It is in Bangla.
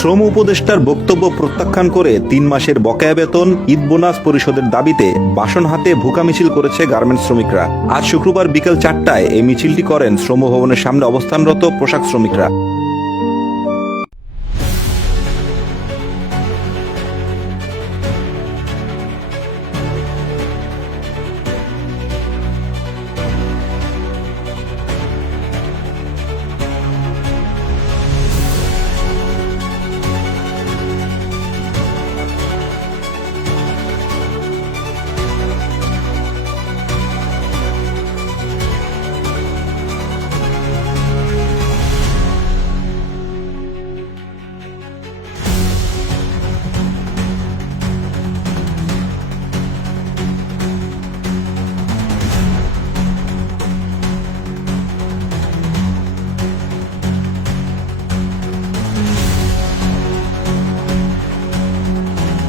শ্রম উপদেষ্টার বক্তব্য প্রত্যাখ্যান করে 3 মাসের বকেয়া বেতন, ঈদ বোনাস পরিশোধের দাবিতে বাসন হাতে ভুকা মিছিল করেছে গার্মেন্টস শ্রমিকরা। আজ শুক্রবার বিকেল 4টায় এই মিছিলটি করেন শ্রম ভবনের সামনে অবস্থানরত পোশাক শ্রমিকরা।